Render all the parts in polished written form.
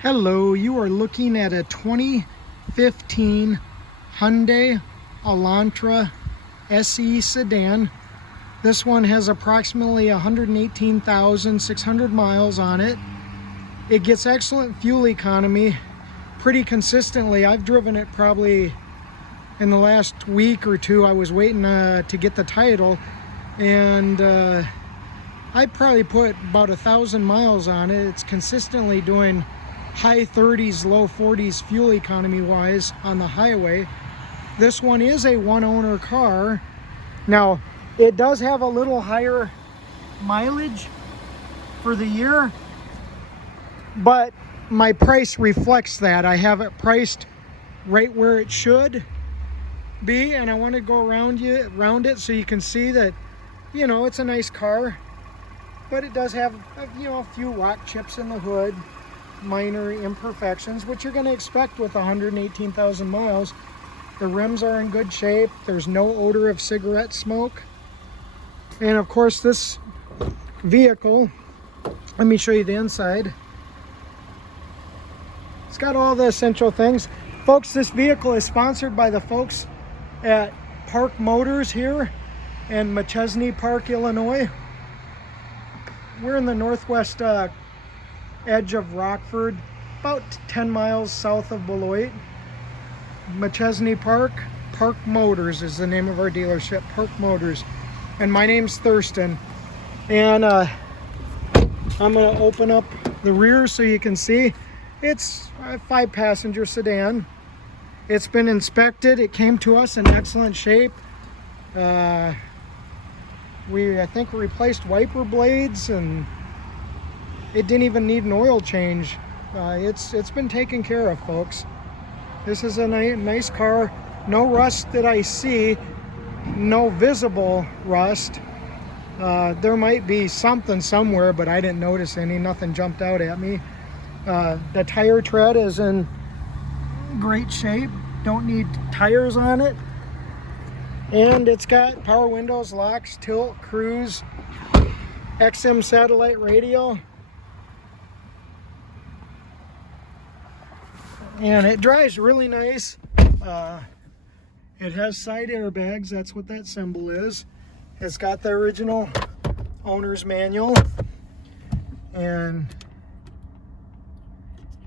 Hello, you are looking at a 2015 Hyundai Elantra SE sedan. This one has approximately 118,600 miles on it. It gets excellent fuel economy pretty consistently. I've driven it probably in the last week or two. I was waiting to get the title, and I probably put about 1,000 miles on it. It's consistently doing high 30s, low 40s fuel economy wise on the highway. This one is a one-owner car. Now, it does have a little higher mileage for the year, but my price reflects that. I have it priced right where it should be, and I want to go around it so you can see that, you know, it's a nice car, but it does have, you know, a few rock chips in the hood, minor imperfections, which you're going to expect with 118,000 miles. The rims are in good shape. There's no odor of cigarette smoke. And of course, this vehicle, let me show you the inside. It's got all the essential things. Folks, this vehicle is sponsored by the folks at Park Motors here in Machesney Park, Illinois. We're in the northwest edge of Rockford, about 10 miles south of Beloit. Machesney Park, Park Motors is the name of our dealership, Park Motors. And my name's Thurston. And I'm gonna open up the rear so you can see. It's a 5-passenger sedan. It's been inspected. It came to us in excellent shape. I think we replaced wiper blades, and it didn't even need an oil change. It's been taken care of, folks. This is a nice car. No rust that I see, no visible rust. There might be something somewhere, but I didn't notice any. Nothing jumped out at me. The tire tread is in great shape. Don't need tires on it. And it's got power windows, locks, tilt, cruise, XM satellite radio. And it drives really nice. It has side airbags. That's what that symbol is. It's got the original owner's manual. And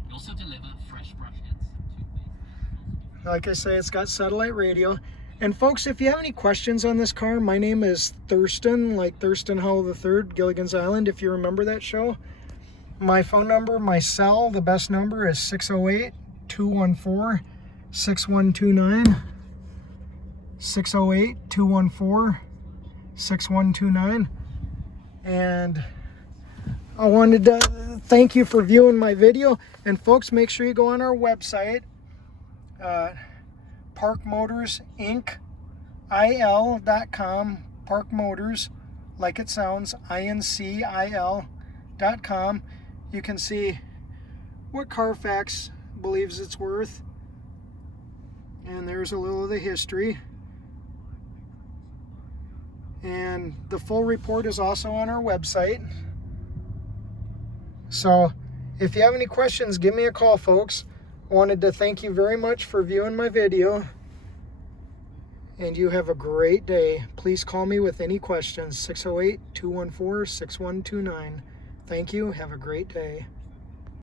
we also deliver fresh brush heads. Like I say, it's got satellite radio. And folks, if you have any questions on this car, my name is Thurston, like Thurston Howell III, Gilligan's Island, if you remember that show. My phone number, my cell, the best number is 608-214-6129. 608-214-6129. And I wanted to thank you for viewing my video. And folks, make sure you go on our website, parkmotorsinc.com, Park Motors, like it sounds, INCIL.com. You can see what Carfax believes it's worth. And there's a little of the history. And the full report is also on our website. So if you have any questions, give me a call, folks. I wanted to thank you very much for viewing my video. And you have a great day. Please call me with any questions. 608-214-6129. Thank you. Have a great day.